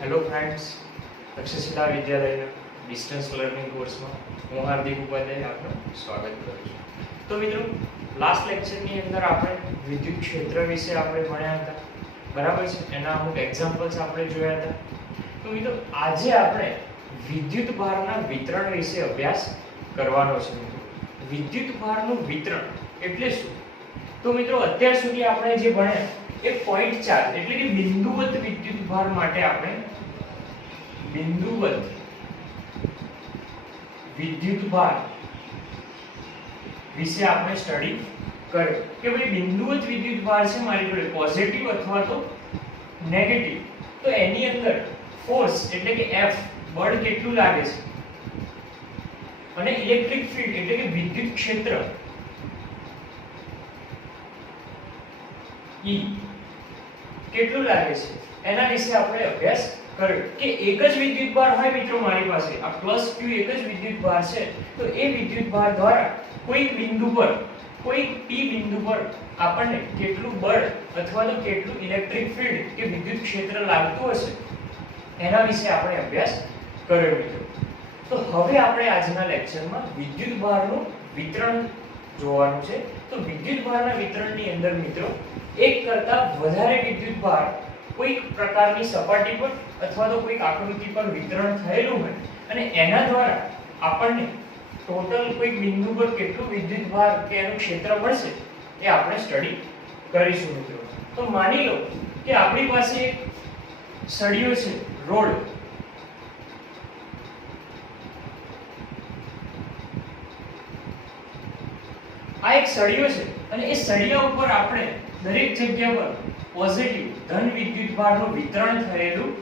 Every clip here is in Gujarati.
હેલો ફ્રેન્ડ્સ, તક્ષશિલા વિદ્યાલયના ડિસ્ટન્સ લર્નિંગ કોર્સમાં હું હાર્દિક ઉપાધ્યાય આપનું સ્વાગત કરું છું. તો મિત્રો, લાસ્ટ લેક્ચરની અંદર આપણે વિદ્યુત ક્ષેત્ર વિશે આપણે ભણ્યા હતા, બરાબર છે? એના અમુક એક્ઝામ્પલ્સ આપણે જોયા હતા. તો મિત્રો, આજે આપણે વિદ્યુત ભારના વિતરણ વિશે અભ્યાસ કરવાનો છે. મિત્રો, વિદ્યુત ભારનું વિતરણ એટલે શું? તો મિત્રો, અત્યાર સુધી આપણે જે ભણ્યા એ પોઈન્ટ ચાર્જ એટલે કે બિંદુવત વિદ્યુત ભાર માટે આપણે બિંદુવત વિદ્યુત ભાર વિશે આપણે સ્ટડી કર્યો કે ભાઈ બિંદુવત વિદ્યુત ભાર છે મારી જોડે પોઝિટિવ અથવા તો નેગેટિવ, તો એની અંદર ફોર્સ એટલે કે F બળ કેટલું લાગે છે અને ઇલેક્ટ્રિક ફીલ્ડ એટલે કે વિદ્યુત ક્ષેત્ર E કેટલું લાગે છે એના વિશે આપણે અભ્યાસ કર્યો કે એક જ વિદ્યુત ભાર હોય મિત્રો મારી પાસે આ પ્લસ Q એક જ વિદ્યુત ભાર છે, તો એ વિદ્યુત ભાર દ્વારા કોઈ બિંદુ પર કોઈ P બિંદુ પર આપણને કેટલું બળ અથવા તો કેટલું ઇલેક્ટ્રિક ફીલ્ડ કે વિદ્યુત ક્ષેત્ર લાગતું હશે એના વિશે આપણે અભ્યાસ કર્યો મિત્રો. તો હવે આપણે આજના લેક્ચરમાં વિદ્યુત ભારનું વિતરણ જોવાનું છે. તો વિદ્યુત ભારના વિતરણની અંદર મિત્રો એક કરતા વધારે વિદ્યુત ભાર કોઈક પ્રકારની સપાટી પર અથવા તો કોઈક આકૃતિ પર વિતરણ થયેલું હોય અને એના દ્વારા આપણને ટોટલ કોઈક બિંદુ પર કેટલું વિદ્યુત ભાર કે એનું ક્ષેત્ર મળશે એ આપણે સ્ટડી કરીશું મિત્રો. તો માની લો કે આપણી પાસે એક સળિયો છે, રોડ. આ એક સળિયો છે અને એ સળિયા ઉપર આપણે દરેક જગ્યા પર પોઝિટિવ ધન વિદ્યુત ભારનું વિતરણ થયેલું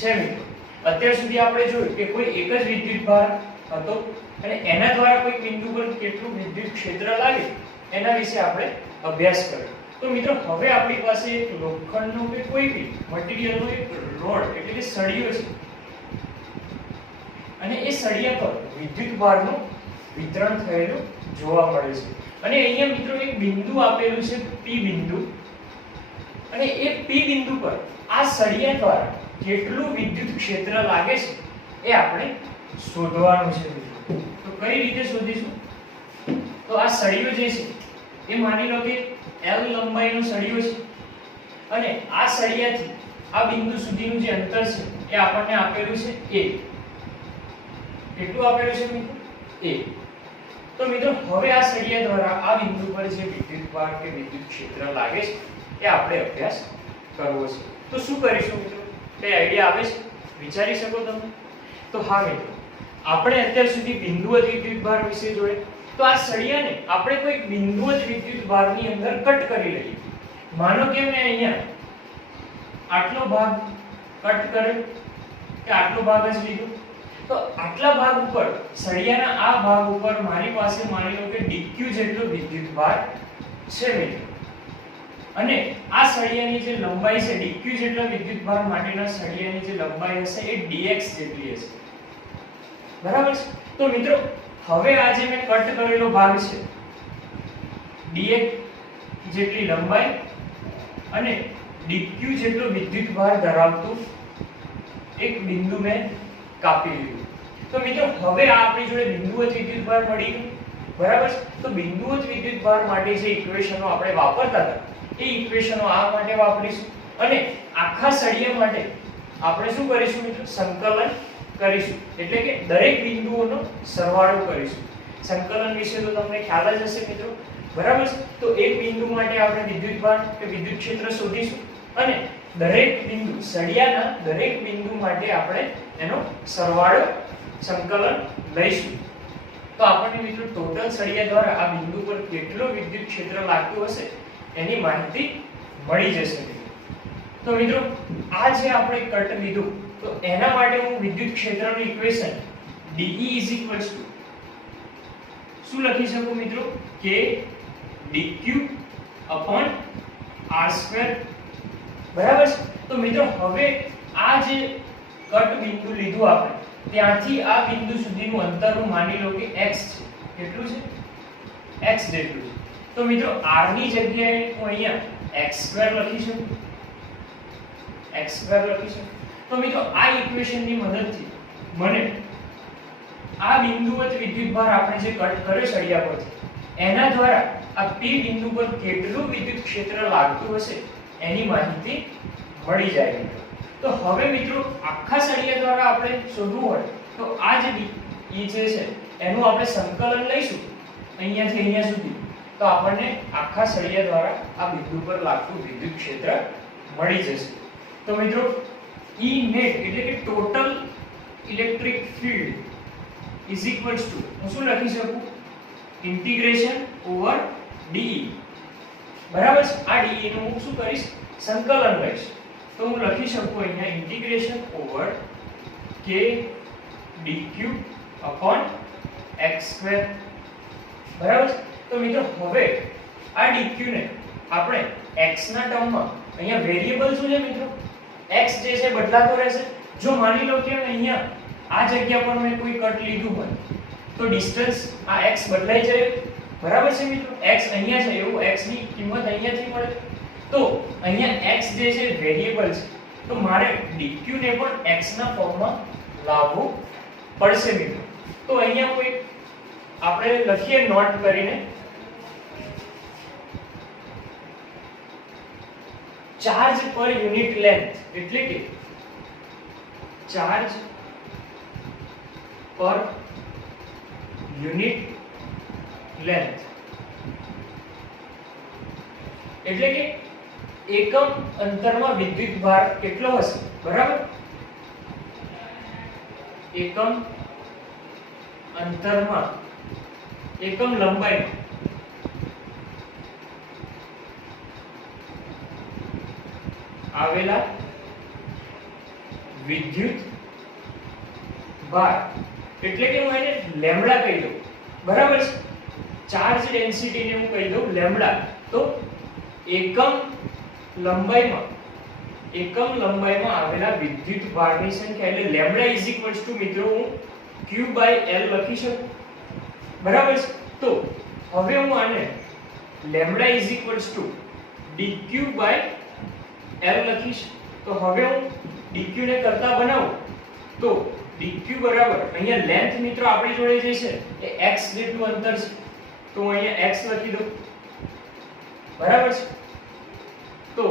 છે મિત્રો. અત્યાર સુધી આપણે જોયું કે કોઈ એક જ વિદ્યુત ભાર હતો અને એના દ્વારા કોઈ બિંદુ પર કેટલું વિદ્યુત ક્ષેત્ર લાગે એના વિશે આપણે અભ્યાસ કર્યો. તો મિત્રો, હવે આપણી પાસે એક લોખંડનો કે કોઈ બી મટીરીયલનો એક રોડ એટલે કે સળિયો છે અને એ સળિયા પર વિદ્યુત ભારનું વિતરણ થયેલું જોવા મળે છે. અને અહીંયા મિત્રો એક બિંદુ આપેલું છે P બિંદુ, અને એ P બિંદુ પર આ સળિયા દ્વારા કેટલું વિદ્યુત ક્ષેત્ર લાગે છે એ આપણે શોધવાનું છે મિત્રો. તો કઈ રીતે શોધીશું? તો આ સળિયો જે છે એ માની લો કે L લંબાઈનો સળિયો છે અને આ સળિયાથી આ બિંદુ સુધીનું જે અંતર છે એ આપણને આપેલું છે A. કેટલું આપેલું છે મિત્રો? A. તો મિત્રો, હવે આ સળિયા દ્વારા આ બિંદુ પર જે વિદ્યુત ભાર કે વિદ્યુત ક્ષેત્ર લાગે છે એ આપણે અભ્યાસ કરવો છે. તો શું કરીશું મિત્રો? કઈ આઈડિયા આવે છે? વિચારી શકો તમે? તો હા મિત્રો, આપણે અત્યાર સુધી બિંદુવત વિદ્યુત ભાર વિશે જોયું. તો આ સળિયાને આપણે કોઈ બિંદુવત વિદ્યુત ભારની અંદર કટ કરી લઈએ. માનો કે મેં અહીંયા આટલો ભાગ કટ કર્યો કે આટલો ભાગ જ લીધો, તો આટલા ભાગ ઉપર સળિયાના આ ભાગ ઉપર મારી પાસે માની લો કે dq જેટલો વિદ્યુત ભાર છે મિત્રો. અને આ સળિયાની જે લંબાઈ છે dq જેટલા વિદ્યુત ભાર માટેના સળિયાની જે લંબાઈ હશે એ dx જેટલી હશે, બરાબર છે? તો મિત્રો, હવે આ જે મેં કટ કરેલો ભાગ છે dx જેટલી લંબાઈ અને dq જેટલો વિદ્યુત ભાર ધરાવતું એક બિંદુ મેં કાપી લીધું. તો મિત્રો, હવે આ આપણી જોડે બિંદુવત વિદ્યુત ભાર મળી ગયું, બરાબર છે? તો બિંદુવત વિદ્યુત ભાર માટે જે ઇક્વેશનો આપણે વાપરતા હતા એ ઇક્વેશનો આ માટે વાપરીશું અને આખા સળિયા માટે આપણે શું કરીશું મિત્રો? સંકલન કરીશું. એટલે કે દરેક બિંદુઓનો સરવાળો કરીશું. સંકલન વિશે તો તમને ખ્યાલ જ હશે મિત્રો, બરાબર છે? તો એક બિંદુ માટે આપણે વિદ્યુત ભાર કે વિદ્યુત ક્ષેત્ર શોધીશું અને દરેક બિંદુ સળિયાના દરેક બિંદુ માટે આપણે એનો સરવાળો સંકલન લઈશું. તો આપણને મિત્રો ટોટલ સળિયા દ્વારા આ બિંદુ પર કેટલો વિદ્યુત ક્ષેત્ર લાગતું હશે એની માહિતી મળી જશે મિત્રો. તો મિત્રો, આ જે આપણે કટ લીધું તો એના માટે હું વિદ્યુત ક્ષેત્રનું ઇક્વેશન DE શું લખી શકું મિત્રો? K dq/r², બરાબર છે? તો મિત્રો, હવે આ જે કટ બિંદુ લીધું આપણે ત્યાંથી આ બિંદુ સુધીનું અંતર હું માની લો કે x છે. કેટલું છે? x જેટલું છે. તો મિત્રો, r ની જગ્યાએ હું અહીંયા x² લખી શકું. x² લખી શકું. તો મિત્રો આ ઇક્વેશનની મદદથી મને આ બિંદુવત વિદ્યુતભાર આપણે જે કટ કર્યો સળિયા પરથી એના દ્વારા આ P બિંદુ પર કેટલું વિદ્યુત ક્ષેત્ર લાગતું હશે એની માહિતી મળી જાય મિત્રો. તો હવે મિત્રો આખા સળિયા દ્વારા આપણે શોધવું હોય તો આ જે E જે છે એનું આપણે સંકલન લઈશું અહીંયાથી અહીંયા સુધી તો આપણને આખા સળિયા દ્વારા આ બિંદુ પર લાગતું વિદ્યુત ક્ષેત્ર મળી જશે. તો મિત્રો E net એટલે કે total electric field is equals to હું શું લખી શકું ઇન્ટિગ્રેશન ઓવર dE. બરાબર છે. આ dE નું હું શું કરીશ સંકલન લઈશ તો હું લખી શકું અહીંયા integration over k dq upon x². બરાબર છે. તો મિત્રો હવે આ dq ને આપણે x ના ટર્મમાં અહીંયા વેરીએબલ શું છે મિત્રો x જે છે બદલાતો રહેશે. જો માની લો કે અહીંયા આ જગ્યા પર મેં કોઈ કટ લીધું હોય તો ડિસ્ટન્સ આ x બદલાઈ જાય. બરાબર છે મિત્રો. x અહીંયા છે એવું x ની કિંમત અહીંયાથી મળે તો અહીંયા x જે છે વેરીએબલ છે તો મારે dq ને પણ x ના ફોર્મમાં લાવવું પડશે મિત્રો. તો અહીંયા કોઈ આપણે લખીએ નોટ કરીને ચાર્જ પર યુનિટ લેન્થ એટલે કે ચાર્જ પર યુનિટ લેન્થ એટલે કે એકમ અંતરમાં વિદ્યુતભાર કેટલો હશે. બરાબર. એકમ અંતરમાં એકમ લંબાઈમાં આવેલા વિદ્યુત ભાર એટલે કે હું એને લેમ્બડા કહી દઉં. બરાબર છે. ચાર્જ ડેન્સિટી ને હું કહી દઉં લેમ્બડા. તો એકમ લંબાઈમાં આવેલા વિદ્યુત ભારની સંખ્યા એટલે લેમ્બડા ઇઝ ઇક્વલ્સ ટુ મિત્રો હું q/l લખી શકું. બરાબર છે. તો હવે હું આને lambda is equals to dq/l લખીશ. તો હવે હું dq ને કરતા બનાવું તો dq બરાબર અહીંયા લેન્થ મિત્રો આપણી જોડે જે છે એ x જેટલું અંતર છે તો હું અહીંયા x લખી દઉં. બરાબર છે. તો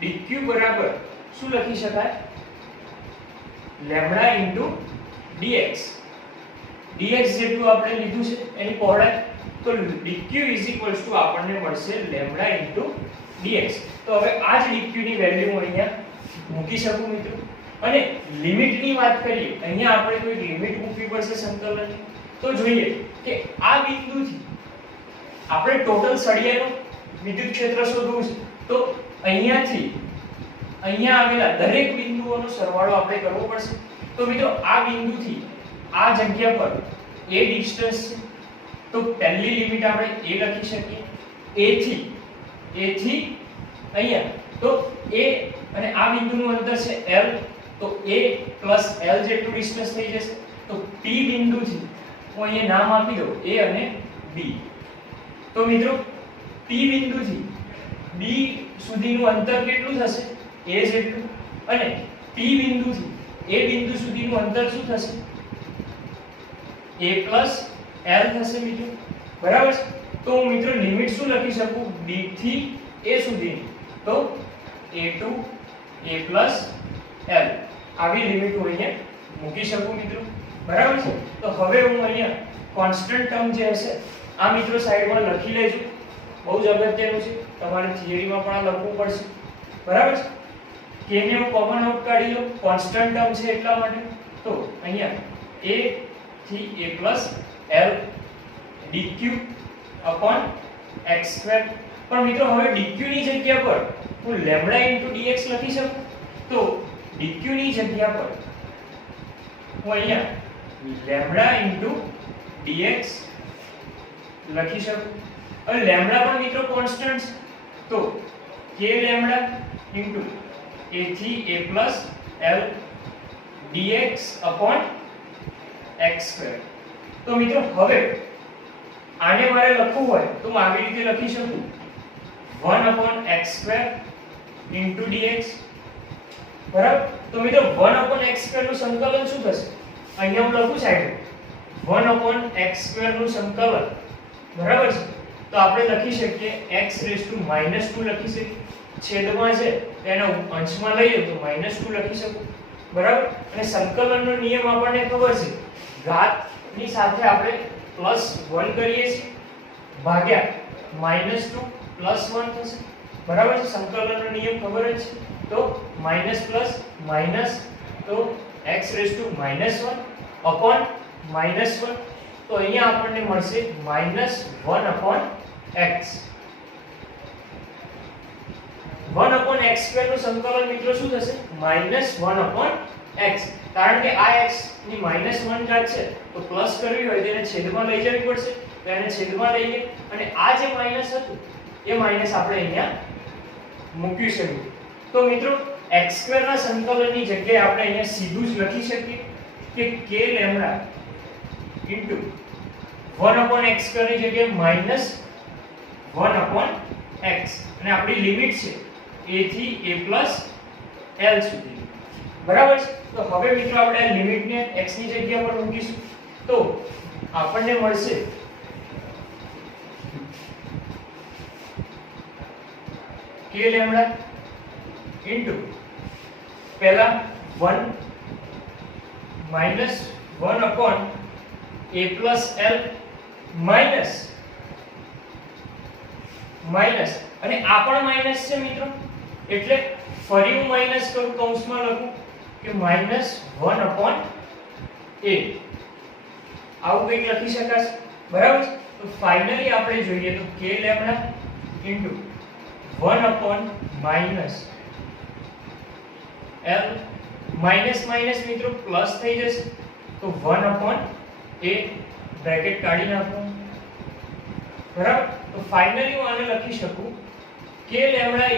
dq બરાબર શું લખી શકાય લેમ્બડા ઇન્ટુ dx. dx જેટલું આપણે લીધું છે એની પહોળાઈ તો dq ઇઝ ઇક્વલ્સ ટુ આપણને મળશે લેમ્બડા ઇન્ટુ dx. તો હવે આ જ dq ની વેલ્યુ હું અહીંયા મૂકી શકું મિત્રો. અને લિમિટ ની વાત કરીએ અહીંયા આપણે કોઈ લિમિટ મૂકવી પડશે સંકલનની. તો જોઈએ કે આ બિંદુથી આપણે ટોટલ સળિયાનું વિદ્યુત ક્ષેત્ર શોધવું છે તો અહીંયાથી અહીંયા આવેલા દરેક બિંદુઓનો સરવાળો આપણે કરવો પડશે. તો મિત્રો આ બિંદુથી આ જગ્યા પર a ડિસ્ટન્સ છે તો પહેલી લિમિટ આપણે a લખી શકીએ. a થી અહીંયા તો a અને આ બિંદુનું અંતર છે l તો a l જેટલું ડિસ્ટન્સ થઈ જશે. તો p બિંદુથી હું અહીંયા નામ આપી દઉં a અને b. તો મિત્રો p બિંદુથી b સુધીનું અંતર કેટલું થશે a જેટલું અને p બિંદુથી a બિંદુ સુધીનું અંતર શું થશે a l થશે મિત્રો. બરાબર છે. તો હું મિત્રો લિમિટ શું લખી શકું b થી a સુધીની તો a2 a l આવી લિમિટ હું અહીંયા મૂકી શકું મિત્રો. બરાબર છે. તો હવે હું અહીંયા કોન્સ્ટન્ટ ટર્મ જે હશે આ મિત્રો સાઈડમાં લખી લેજો. બહુ જ અગત્યનું છે. તમારે થિયરીમાં પણ આ લખવું પડશે. બરાબર છે. k ને હું કોમન આઉટ કાઢી લઉં કોન્સ્ટન્ટ ટર્મ છે એટલા માટે. તો અહીંયા a થી a l dq upon x². પણ મિત્રો હવે dq ની જગ્યા પર હું લેમ્બડા ઇન્ટુ dx લખી શકું. તો dq ની જગ્યા પર હું અહીંયા લેમ્બડા ઇન્ટુ dx લખી શકું. હવે લેમ્બડા પણ મિત્રો કોન્સ્ટન્ટ છે તો k લેમ્બડા ઇન્ટુ a થી a l dx upon x². તો મિત્રો હવે આને મારે લખવું હોય તો હું આવી રીતે લખી શકું 1 upon x² into dx બરાબર? તો મિત્રો 1/x² નું સંકલન શું થશે? અહીંયા હું લખું સાઈડ 1/x² નું સંકલન, બરાબર છે? તો આપણે લખી શકીએ x⁻² લખી શકીએ, છેદમાં છે તેને અંશમાં લઈએ તો -2 લખી શકું, બરાબર? અને સંકલનનો નિયમ આપણને ખબર છે, ઘાતની સાથે આપણે +1 કરીએ છીએ ભાગ્યા -2 +1 થશે, બરાબર? સંકલનનો નિયમ ખબર જ છે. તો માઈનસ પ્લસ માઈનસ, તો x⁻1 upon -1, તો અહીંયા આપણને મળશે -1/x. 1/x² નું સંકલન મિત્રો શું થશે? -1/x. કારણ કે આ x ની -1 ઘાત છે તો પ્લસ કરવી હોય તો એને છેદમાં લઈ જવી પડશે, તો એને છેદમાં લઈએ અને આ જે માઈનસ હતું એ માઈનસ આપણે અહીંયા મૂકી શકીએ. તો મિત્રો x² ના સંકલનની જગ્યાએ આપણે અહીંયા સીધું જ લખી શકીએ કે k લેમ્બડા ઇન્ટુ 1/x² ની જગ્યાએ -1/x, અને આપણી લિમિટ છે a થી a પ્લસ l સુધી, બરાબર છે? તો હવે મિત્રો આપણે આ લિમિટને x ની જગ્યા પર મૂકીશું તો આપણને મળશે k લેમ્બડા ઇન્ટુ પહેલા 1 -1 upon a plus l minus અને આ પણ માઈનસ છે મિત્રો, એટલે ફરી હું માઈનસ કરું, કૌંસમાં લખું કે -1 upon a, આવું કંઈક લખી શકાશે, બરાબર? તો ફાઇનલી આપણે જોઈએ તો k lambda into 1 upon -l, minus મિત્રો પ્લસ થઈ જશે, તો 1 upon a, બ્રેકેટ કાઢી નાખો, બરાબર? તો ફાઇનલી હું આને લખી શકું k lambda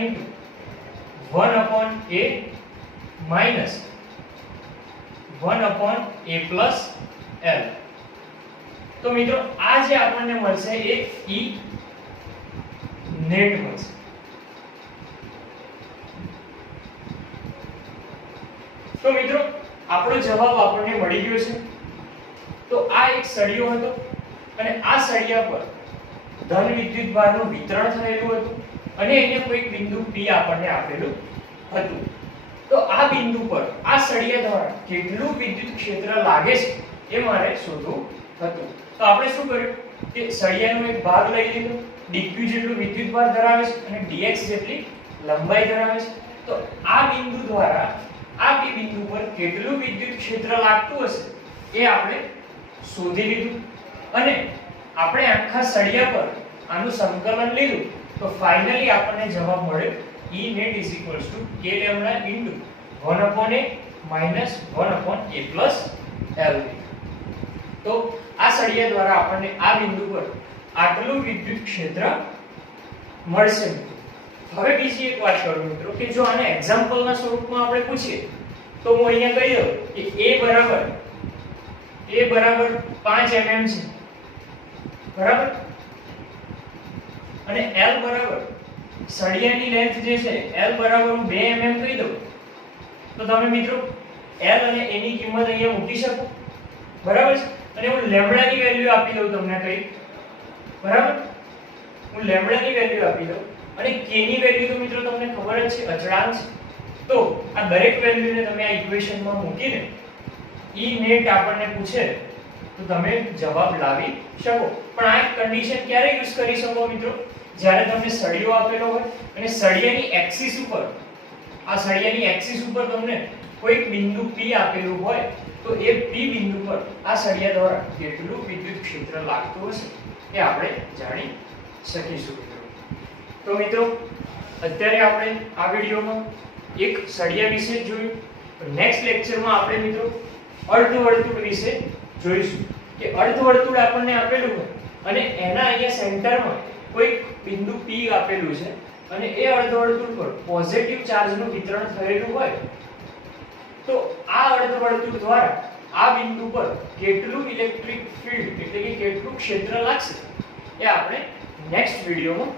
into 1 upon a minus 1 upon a plus l. તો મિત્રો આ જે આપણને મળશે એ e નેટ મળશે. તો મિત્રો આપણો જવાબ આપણને મળી ગયો છે. તો આ એક સળિયો હતો અને આ સળિયા પર ધન વિદ્યુતભારનું વિતરણ થયેલું હતું અને અહીંયા કોઈક બિંદુ P આપણને આપેલું હતું. તો આ બિંદુ પર આ સળિયા દ્વારા કેટલું વિદ્યુત ક્ષેત્ર લાગે છે એ મારે શોધવું હતું. તો આપણે શું કર્યું કે સળિયાનો એક ભાગ લઈ લીધો, dq જેટલું વિદ્યુતભાર ધરાવે છે અને dx જેટલી લંબાઈ ધરાવે છે. તો આ બિંદુ દ્વારા આ P બિંદુ પર કેટલું વિદ્યુત ક્ષેત્ર લાગતું હશે એ આપણે શોધી લીધું અને આપણે આખા સળિયા પર આનું સંકલન લીધું. તો ફાઇનલી આપણને જવાબ મળ્યો E net k lambda into 1 upon a minus 1 upon a plus l. તો આ સળિયા દ્વારા આપણને આ બિંદુ પર આટલું વિદ્યુત ક્ષેત્ર મળશે. હવે બીજી એક વાત કરું મિત્રો કે જો આને એક્ઝામ્પલના સ્વરૂપમાં આપણે પૂછીએ તો હું અહીંયા કહી દઉં કે a બરાબર 5 mm છે, બરાબર? અને l બરાબર સળિયાની લેન્થ જે છે l બરાબર હું 2 mm કહી દઉં તો તમે મિત્રો l અને a ની કિંમત અહીંયા મૂકી શકો, બરાબર છે? અને હું લેમ્બડાની વેલ્યુ આપી દઉં તમને કઈ, બરાબર? હું લેમ્બડાની વેલ્યુ આપી દઉં અને k ની વેલ્યુ તો મિત્રો તમને ખબર જ છે અચળાંક છે. તો આ દરેક વેલ્યુને તમે આ ઇક્વેશનમાં મૂકીને E net આપણને પૂછે તો તમે જવાબ લાવી શકો. પણ આ કન્ડિશન ક્યારે યુઝ કરી શકો મિત્રો? જ્યારે તમને સળિયો આપેલો હોય અને સળિયાની એક્સિસ ઉપર તમને કોઈક બિંદુ P આપેલું હોય તો એ P બિંદુ પર આ સળિયા દ્વારા કેટલું વિદ્યુત ક્ષેત્ર લાગતું હશે એ આપણે જાણી શકીશું. તો મિત્રો અત્યારે આપણે આ વિડિયોમાં એક સળિયા વિશે જોયું. તો નેક્સ્ટ લેક્ચરમાં આપણે મિત્રો અર્ધવર્તુળ વિશે જોઈશું કે અર્ધવર્તુળ આપણને આપેલું હોય અને એના અહીંયા સેન્ટરમાં કોઈક બિંદુ P આપેલું છે અને એ અર્ધવર્તુળ પર પોઝિટિવ ચાર્જનું વિતરણ થયેલું હોય તો આ અર્ધવર્તુળ દ્વારા આ બિંદુ પર કેટલું ઇલેક્ટ્રિક ફીલ્ડ એટલે કે કેટલું ક્ષેત્ર લાગશે એ આપણે નેક્સ્ટ વિડિયોમાં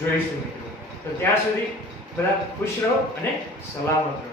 જોઈશું મિત્રો. તો ત્યાં સુધી બધા ખુશ રહો અને સલામત રહો.